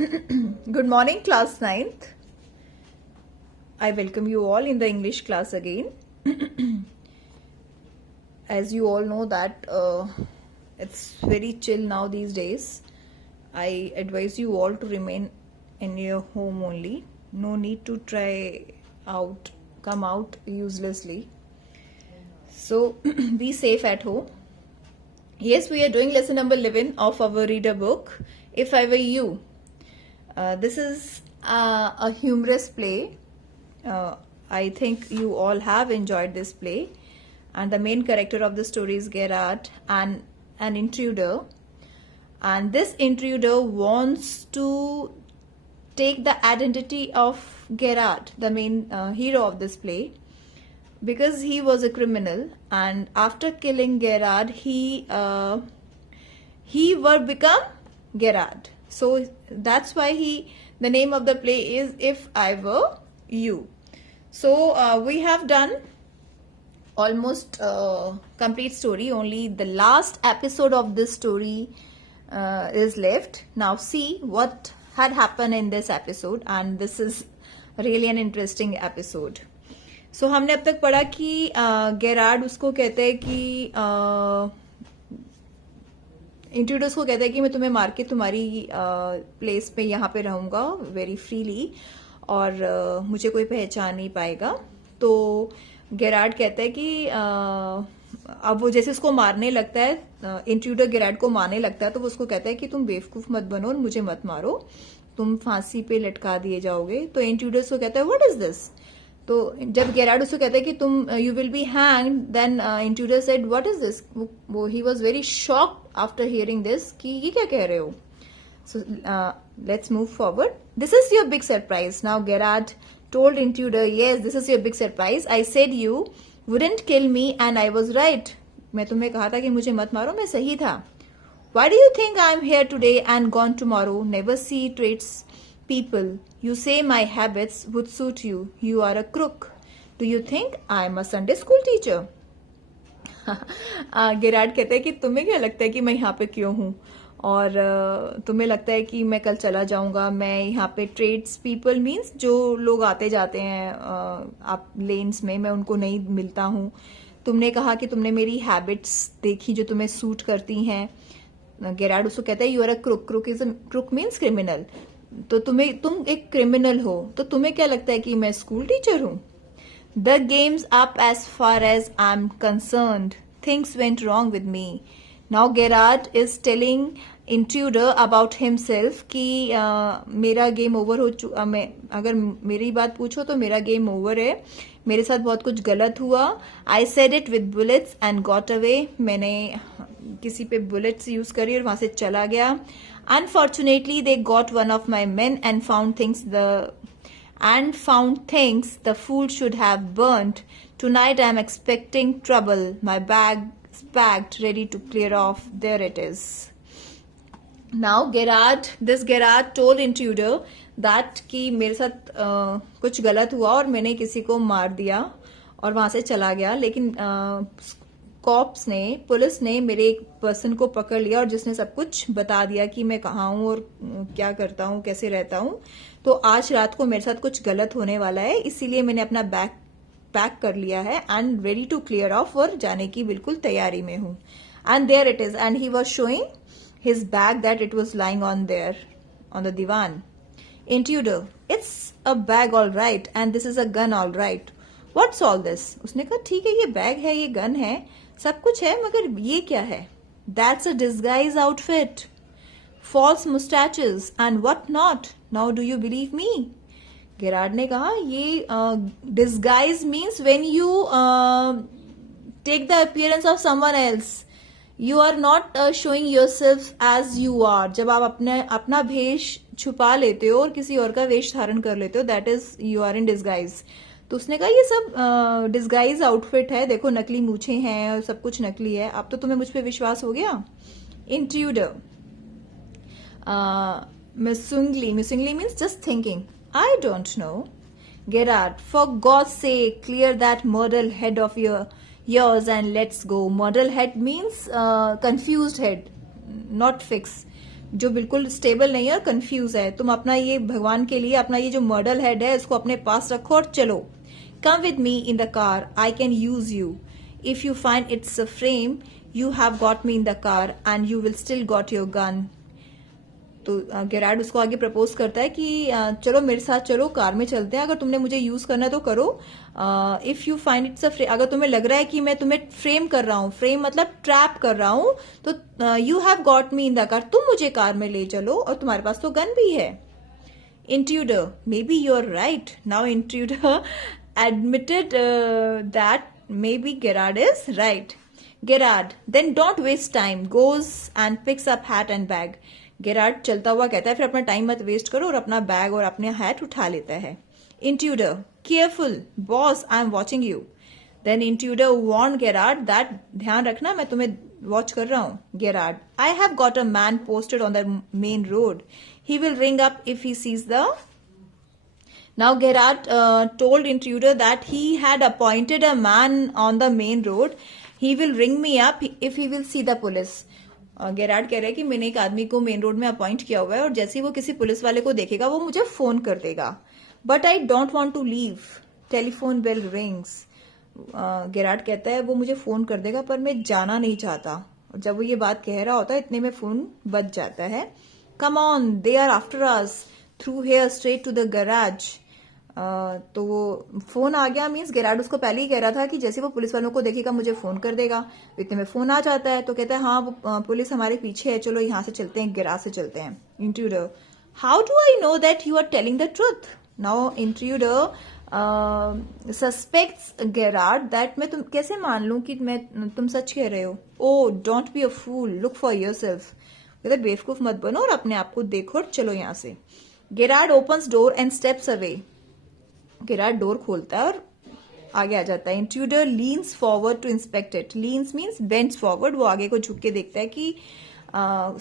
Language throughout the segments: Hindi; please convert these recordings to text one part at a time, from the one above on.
Good morning, class ninth. I welcome you all in the English class again. As you all know that it's very chill now these days. I advise you all to remain in your home only. No need to come out uselessly. So be safe at home. Yes, we are doing lesson number 11 of our reader book, If I Were You. This is a humorous play. I think you all have enjoyed this play. And the main character of the story is Gerard, and an intruder. And this intruder wants to take the identity of Gerard, the main hero of this play, because he was a criminal, and after killing Gerard, he were become Gerard. So that's why the name of the play is If I Were You. So we have done almost complete story. Only the last episode of this story is left. Now see what had happened in this episode, and this is really an interesting episode. So हमने अब तक पढ़ा कि गेरार्ड उसको कहते हैं कि इंट्रूडर्स को कहता है कि मैं तुम्हें मार के तुम्हारी प्लेस पे यहाँ पे रहूंगा वेरी फ्रीली, और मुझे कोई पहचान नहीं पाएगा. तो गेरार्ड कहता है कि अब वो जैसे उसको मारने लगता है, इंट्रूडर गेरार्ड को मारने लगता है, तो वो उसको कहता है कि तुम बेवकूफ मत बनो और मुझे मत मारो, तुम फांसी पे लटका दिए जाओगे. तो इंट्रूडर को कहता है व्हाट इज दिस. तो जब गेरार्ड उसको कहता है कि तुम you will be hanged, then intruder said what is this. वो he was very shocked after hearing this कि ये क्या कह रहे हो. So let's move forward. This is your big surprise. Now Gerard told intruder, yes, this is your big surprise. I said you wouldn't kill me and I was right. मैं तुम्हें कहा था कि मुझे मत मारो, मैं सही था. Why do you think I am here today and gone tomorrow? Never see traits people. You say my habits would suit you. You are a crook. Do you think I am a Sunday school teacher? Gerard कहते हैं कि तुम्हें क्या लगता है कि मैं यहाँ पे क्यों हूँ, और तुम्हें लगता है कि मैं कल चला जाऊंगा. मैं यहाँ पे ट्रेड्स पीपल मीन्स जो लोग आते जाते हैं आप लेन्स में, मैं उनको नहीं मिलता हूँ. तुमने कहा कि तुमने मेरी हैबिट्स देखी जो तुम्हें सूट करती हैं. गेरार्ड उसको कहता है you are a crook. Crook means criminal. तो तुम एक क्रिमिनल हो, तो तुम्हें क्या लगता है कि मैं स्कूल टीचर हूँ. The game's up as far as I am concerned. Things went wrong with me. Now Gerard is telling intruder about himself कि मेरा गेम ओवर हो चुका. अगर मेरी बात पूछो तो मेरा गेम ओवर है, मेरे साथ बहुत कुछ गलत हुआ. I said it with bullets and got away. मैंने किसी पे बुलेट्स यूज करी और वहां से चला गया. Unfortunately they got one of my men and found things the fool should have burnt. Tonight I am expecting trouble. My bag packed, ready to clear off. There it is. Now this Gerard told intruder that कि मेरे साथ कुछ गलत हुआ और मैंने किसी को मार दिया और वहां से चला गया. लेकिन कॉप्स ने, पुलिस ने मेरे एक पर्सन को पकड़ लिया और जिसने सब कुछ बता दिया कि मैं कहाँ हूँ और क्या करता हूँ, कैसे रहता हूँ. तो आज रात को मेरे साथ कुछ गलत होने वाला है, इसीलिए मैंने अपना बैग पैक कर लिया है and ready to clear off, और जाने की बिल्कुल तैयारी में हूं. And there it is. And he was showing his bag that it was lying on there on the divan. Intruder, it's a bag all right and this is a gun all right. What's all this. उसने कहा ठीक है, ये बैग है, ये गन है, सब कुछ है, मगर ये क्या है. That's a disguise outfit, false moustaches and what not. Now do you believe me. Gerard ने कहा ये disguise means when you take the appearance of someone else. You are not showing yourself as you are. जब आप अपना भेष छुपा लेते हो और किसी और का वेश धारण कर लेते हो, that is you are in disguise. तो उसने कहा ये सब डिस्गाइज आउटफिट है, देखो नकली मूछें हैं और सब कुछ नकली है. अब तो तुम्हें मुझ पर विश्वास हो गया. Intruder, musingly means just thinking. I don't know. Gerard, for God's sake, clear that model head of yours and let's go. Model head means confused head, not fix. जो बिल्कुल स्टेबल नहीं है और कंफ्यूज है। तुम अपना ये भगवान के लिए अपना ये जो मॉडल हेड है इसको अपने पास रखो और चलो। Come with me in the car, I can use you. If you find it's a frame, you have got me in the car and you will still got your gun. तो गेरार्ड उसको आगे प्रपोज करता है कि चलो मेरे साथ चलो, कार में चलते हैं, अगर तुमने मुझे यूज करना है तो करो। If you find it's a frame, अगर तुम्हें लग रहा है कि मैं तुम्हें फ्रेम कर रहा हूँ, फ्रेम मतलब ट्रैप कर रहा हूँ, तो you have got me in the car, तुम मुझे कार में ले चलो और तुम्हारे पास तो गन भी है। Intruder, maybe you're right. Now Intruder admitted that maybe Gerard is right. Gerard, then don't waste time, goes and picks up hat and bag. Gerard चलता हुआ कहता है फिर अपना टाइम मत वेस्ट करो, और अपना बैग और अपने हैट उठा लेता है। Intruder, careful, boss, I am watching you. Then Intruder warned Gerard that ध्यान रखना मैं तुम्हें वॉच कर रहा हूँ। Gerard, I have got a man posted on the main road. He will ring up if he sees the. Now Gerard told Intruder that he had appointed a man on the main road. He will ring me up if he will see the police. Gerard कह रहा है कि मैंने एक आदमी को मेन रोड में अपॉइंट किया हुआ है और जैसे ही वो किसी पुलिस वाले को देखेगा वो मुझे फोन कर देगा। But I don't want to leave, telephone bell rings. Gerard कहता है वो मुझे फोन कर देगा पर मैं जाना नहीं चाहता। और जब वो ये बात कह रहा होता है इतने में फोन बज जाता है। Come on, they are after us, through here straight to the garage. तो वो फोन आ गया मीन्स गेरार्ड उसको पहले ही कह रहा था कि जैसे वो पुलिस वालों को देखेगा मुझे फोन कर देगा। इतने में फोन आ जाता है तो कहता है हाँ वो पुलिस हमारे पीछे है, चलो यहाँ से चलते हैं, गैराज से चलते हैं। Intruder, how do I know that you are telling the truth? Now intruder suspects Gerard that मैं तुम कैसे मान लूं कि तुम सच कह रहे हो। Oh don't be a fool, look for yourself. कहते बेवकूफ मत बनो और अपने आप को देखो और चलो यहाँ से। Gerard opens door and steps away. Gerard door खोलता है और आगे आ जाता है। Intruder leans forward to inspect it. Leans means bends forward, वो आगे को झुक के देखता है कि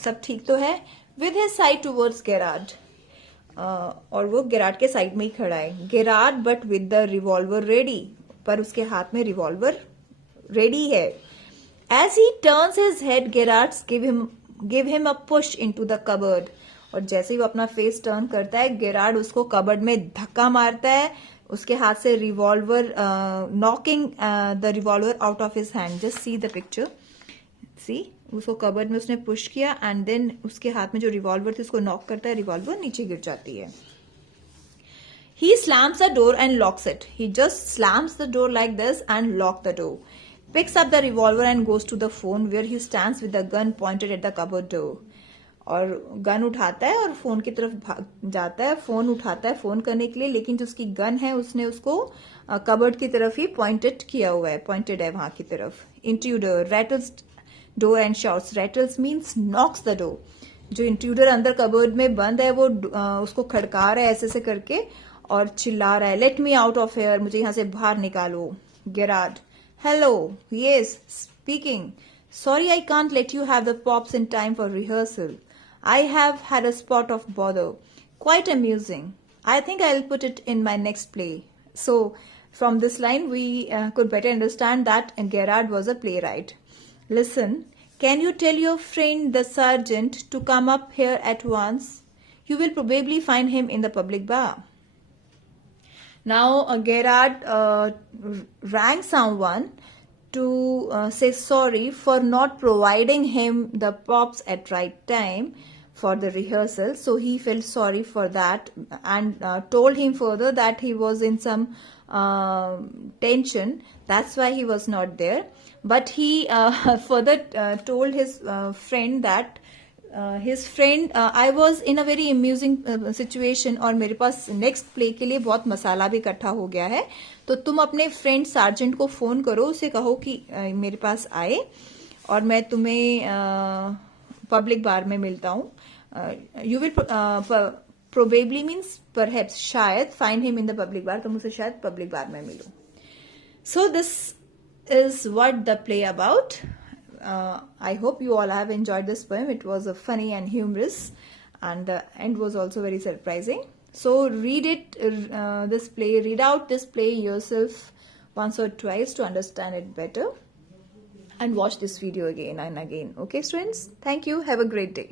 सब ठीक तो है। With his side towards Gerard, और वो गेरार्ड के साइड में ही खड़ा है। Gerard but with the revolver ready, पर उसके हाथ में रिवॉल्वर रेडी है। As he turns his head, Gerard's give him a push into the cupboard. और जैसे ही वो अपना फेस टर्न करता है गेरार्ड उसको कबर्ड में धक्का मारता है, उसके हाथ से revolver, knocking the revolver out of his hand. Just see the picture, see उसको कबर्ड में उसने पुश किया एंड देन उसके हाथ में जो रिवॉल्वर थी उसको नॉक करता है, रिवॉल्वर नीचे गिर जाती है। He slams the door and locks it. He just slams the door like this and lock the door. Picks up the revolver and goes to the phone where he stands with the gun pointed at the cupboard door. और गन उठाता है और फोन की तरफ भाग जाता है, फोन उठाता है फोन करने के लिए, लेकिन जो उसकी गन है उसने उसको कबर्ड की तरफ ही पॉइंटेड किया हुआ है, पॉइंटेड है वहां की तरफ। Intruder rattles door and shots. Rattles means Knox the door. जो इंट्रूडर अंदर कबर्ड में बंद है वो उसको खड़का रहा है ऐसे से करके और चिल्ला रहा है, let me out of here, मुझे यहां से बाहर निकालो। Gerard, hello, yes speaking, sorry I can't let you have the pops in time for rehearsal. I have had a spot of bother. Quite amusing. I think I'll put it in my next play. So, from this line, we could better understand that Gerard was a playwright. Listen, can you tell your friend the sergeant to come up here at once? You will probably find him in the public bar. Now, Gerard rang someone to say sorry for not providing him the props at right time for the rehearsal. So he felt sorry for that and told him further that he was in some tension. That's why he was not there. But he further told his friend that his friend, I was in a very amusing situation और मेरे पास नेक्स्ट प्ले के लिए बहुत मसाला भी इकट्ठा हो गया है, तो तुम अपने फ्रेंड सार्जेंट को फोन करो, उसे कहो कि मेरे पास आए और मैं तुम्हें पब्लिक बार में मिलता हूँ. You will probably means perhaps, शायद, find him in the public bar, तुम उसे शायद पब्लिक बार में मिलो. So this is what the play about. I hope you all have enjoyed this poem. It was funny and humorous, and the end was also very surprising. So read it, read out this play yourself once or twice to understand it better, and watch this video again and again. Okay, students? Thank you. Have a great day.